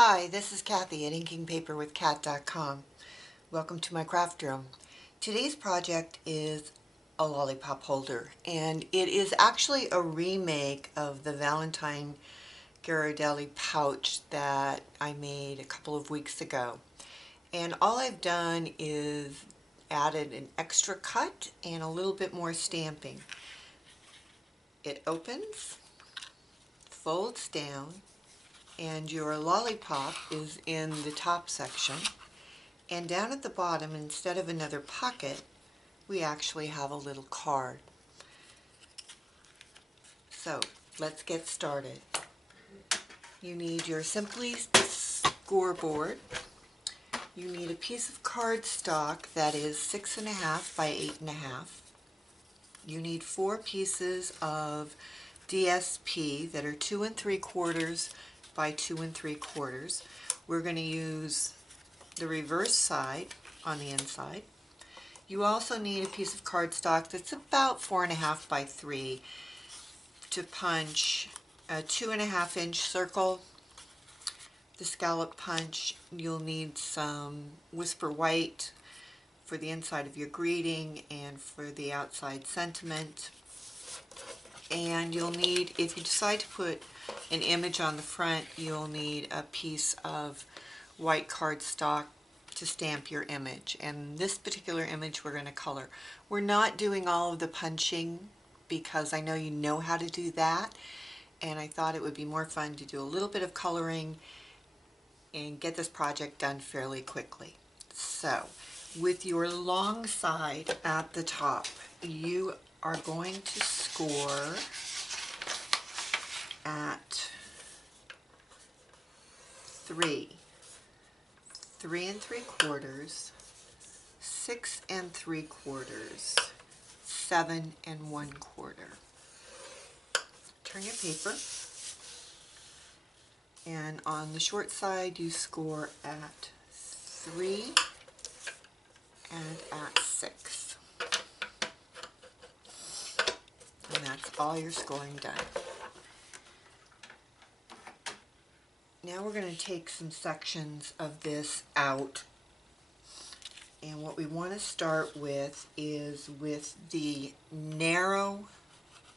Hi, this is Kathy at inkingpaperwithkat.com. Welcome to my craft room. Today's project is a lollipop holder, and it is actually a remake of the Valentine Ghirardelli pouch that I made a couple of weeks ago. And all I've done is added an extra cut and a little bit more stamping. It opens, folds down, and your lollipop is in the top section. And down at the bottom, instead of another pocket, we actually have a little card. So let's get started. You need your Simply scoreboard. You need a piece of cardstock that is 6.5 by 8.5. You need 4 pieces of DSP that are 2 3/4 by 2 3/4. We're going to use the reverse side on the inside. You also need a piece of cardstock that's about 4.5 by 3 to punch a 2.5-inch circle. The scallop punch. You'll need some Whisper White for the inside of your greeting and for the outside sentiment. And you'll need, if you decide to put an image on the front, you'll need a piece of white cardstock to stamp your image. And this particular image we're going to color. We're not doing all of the punching because I know you know how to do that, and I thought it would be more fun to do a little bit of coloring and get this project done fairly quickly. So with your long side at the top, you are going to score at 3 3/3, 6 3/4, 7 1/4. Turn your paper, and on the short side you score at 3 and at 6. And that's all your scoring done. Now we're going to take some sections of this out, and what we want to start with is with the narrow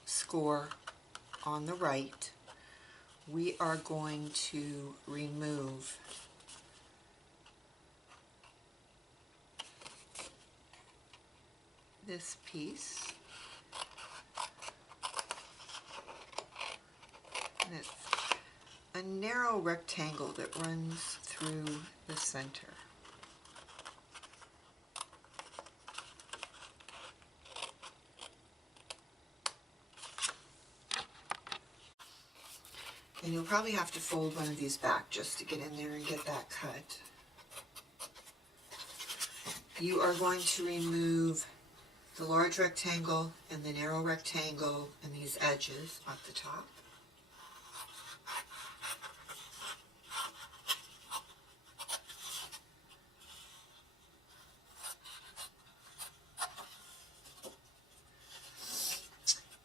score on the right. We are going to remove this piece, and it's a narrow rectangle that runs through the center. And you'll probably have to fold one of these back just to get in there and get that cut. You are going to remove the large rectangle and the narrow rectangle and these edges at the top.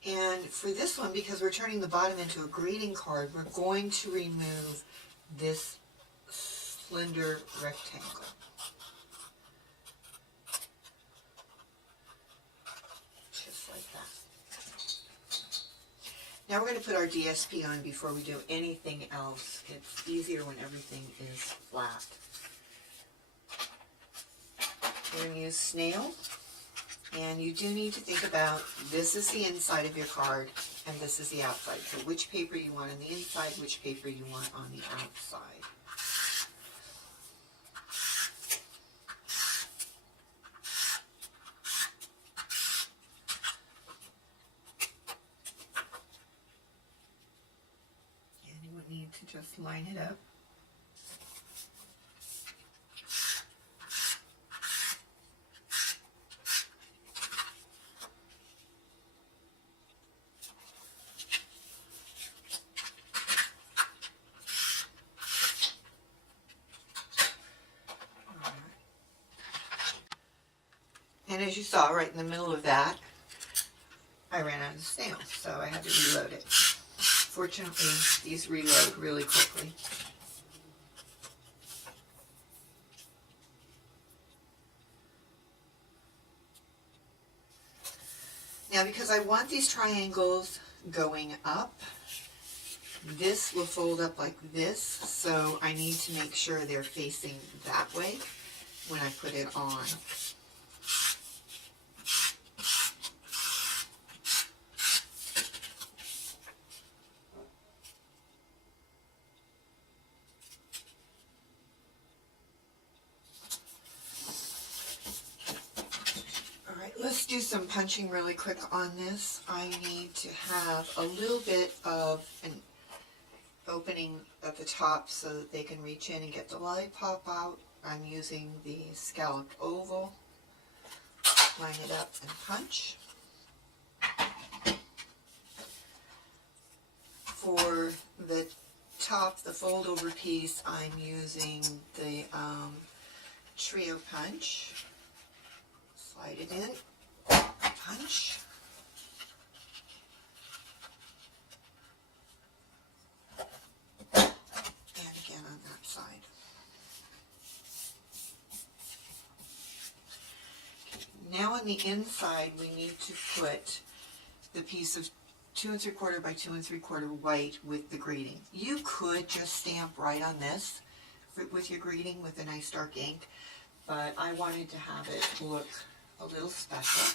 And for this one, because we're turning the bottom into a greeting card, we're going to remove this slender rectangle. Just like that. Now we're going to put our DSP on before we do anything else. It's easier when everything is flat. We're going to use snail. And you do need to think about, this is the inside of your card and this is the outside. So which paper you want on the inside, which paper you want on the outside. And you would need to just line it up. And as you saw, right in the middle of that, I ran out of snails, so I had to reload it. Fortunately, these reload really quickly. Now because I want these triangles going up, this will fold up like this, so I need to make sure they're facing that way when I put it on. Let's do some punching really quick on this. I need to have a little bit of an opening at the top so that they can reach in and get the lollipop out. I'm using the scalloped oval. Line it up and punch. For the top, the fold over piece, I'm using the trio punch. Slide it in, punch. And again on that side. Now on the inside, we need to put the piece of 2 3/4 by 2 3/4 white with the greeting. You could just stamp right on this with your greeting with a nice dark ink, but I wanted to have it look a little special.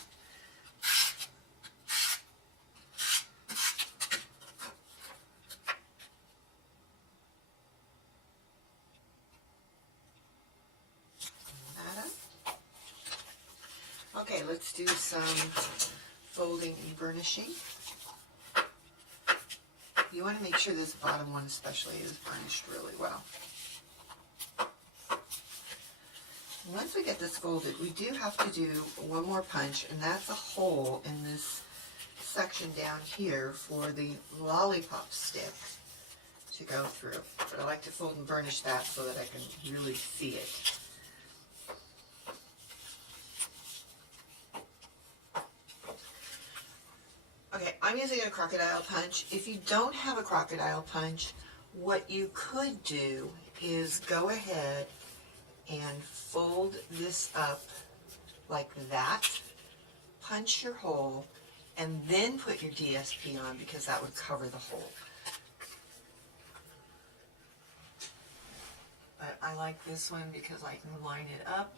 That up. Okay, let's do some folding and burnishing. You want to make sure this bottom one especially is burnished really well. Once we get this folded, we do have to do one more punch, and that's a hole in this section down here for the lollipop stick to go through. But I like to fold and burnish that so that I can really see it. Okay, I'm using a crocodile punch. If you don't have a crocodile punch, what you could do is go ahead and fold this up like that, punch your hole, and then put your DSP on, because that would cover the hole. But I like this one because I can line it up.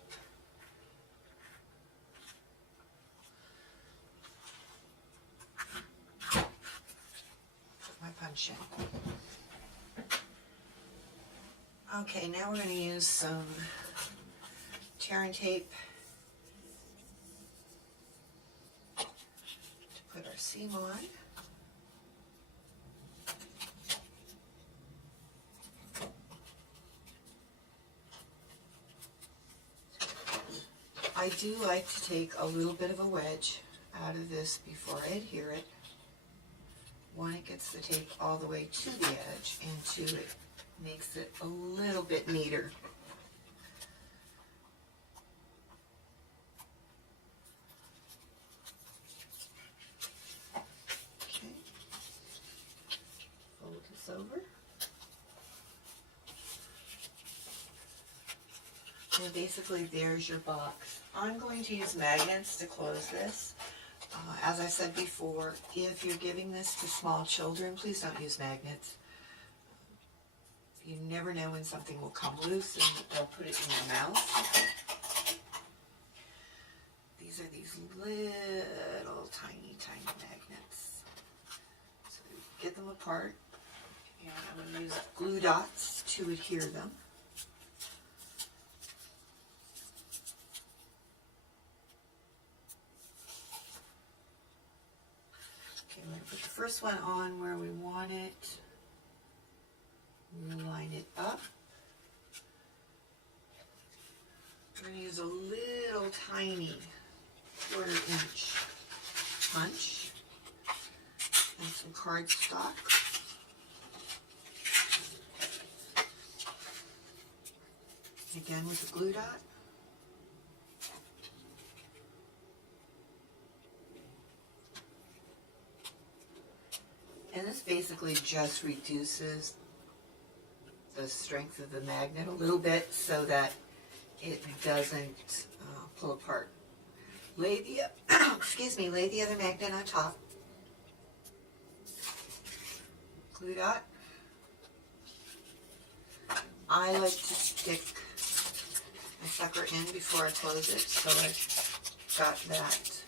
Put my punch in. Okay, now we're going to use some tear and tape to put our seam on. I do like to take a little bit of a wedge out of this before I adhere it. One, it gets the tape all the way to the edge, and two, it makes it a little bit neater. Okay, fold this over. And basically there's your box. I'm going to use magnets to close this. As I said before, if you're giving this to small children, please don't use magnets. You never know when something will come loose and they'll put it in your mouth. These are these little tiny, tiny magnets. So get them apart, and I'm going to use glue dots to adhere them. Okay, I'm going to put the first one on where we want it. Line it up. We're going to use a little tiny 1/4 inch punch and some cardstock. Again with a glue dot. And this basically just reduces the strength of the magnet a little bit so that it doesn't pull apart. lay the excuse me, lay the other magnet on top. Glue dot. I like to stick my sucker in before I close it, so I've got that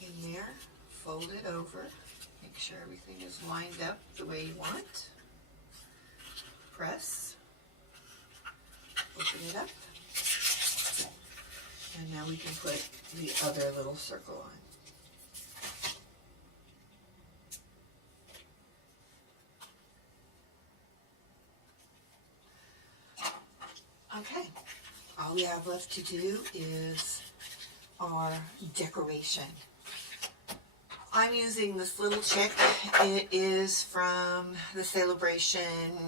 in there. Fold it over. Make sure everything is lined up the way you want. Press. Open it up. And now we can put the other little circle on. Okay, all we have left to do is our decoration. I'm using this little chick. It is from the Celebration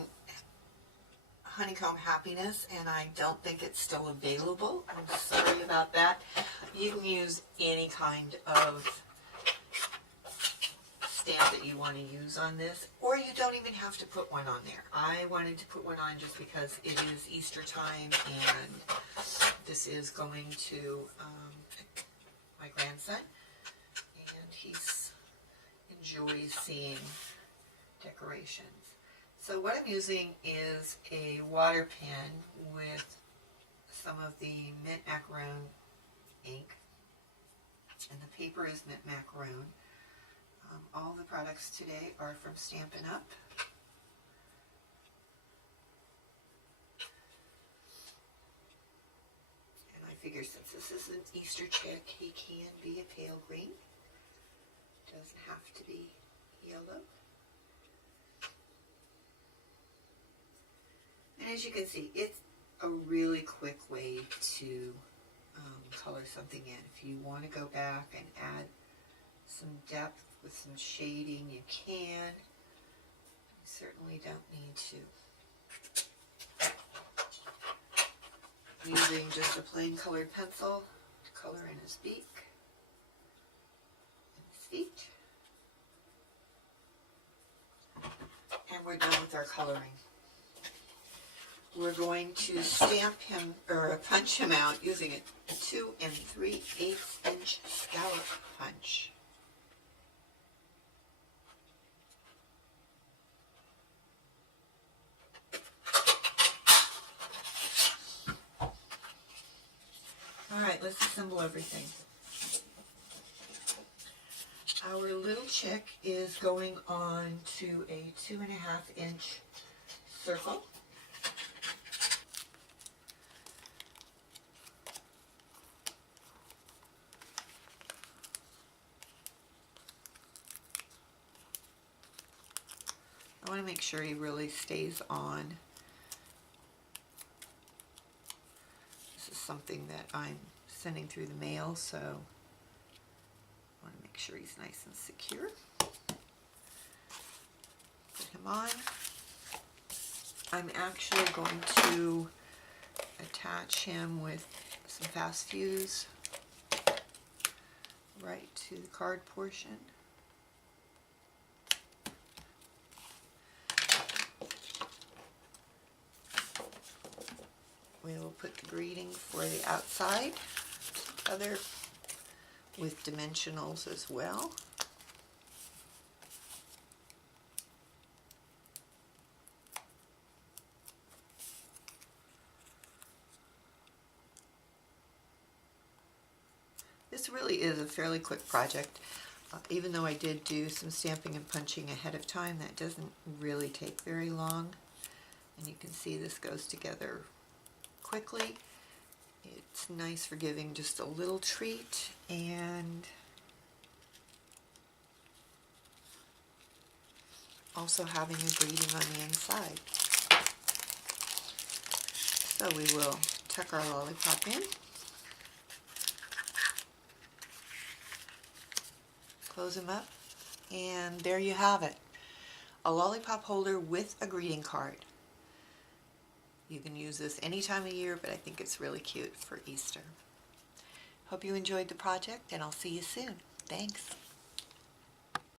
Honeycomb Happiness, and I don't think it's still available. I'm sorry about that. You can use any kind of stamp that you want to use on this, or you don't even have to put one on there. I wanted to put one on just because it is Easter time, and this is going to my grandson, and he enjoys seeing decorations. So what I'm using is a water pen with some of the mint macaron ink, and the paper is mint macaron. All the products today are from Stampin' Up. And I figure since this is an Easter chick, he can be a pale green. Doesn't have to be yellow. And as you can see, it's a really quick way to color something in. If you want to go back and add some depth with some shading, you can. You certainly don't need to. Using just a plain colored pencil to color in his beak and his feet. And we're done with our coloring. We're going to stamp him, or punch him out using a 2 3/8 inch scallop punch. Alright, let's assemble everything. Our little chick is going on to a 2.5 inch circle. I want to make sure he really stays on. This is something that I'm sending through the mail, so I want to make sure he's nice and secure. Put him on. I'm actually going to attach him with some fast fuse right to the card portion. We will put the greeting for the outside together with dimensionals as well. This really is a fairly quick project. Even though I did do some stamping and punching ahead of time, that doesn't really take very long. And you can see this goes together quickly. It's nice for giving just a little treat, and also having a greeting on the inside. So we will tuck our lollipop in, close him up, and there you have it. A lollipop holder with a greeting card. You can use this any time of year, but I think it's really cute for Easter. Hope you enjoyed the project, and I'll see you soon. Thanks.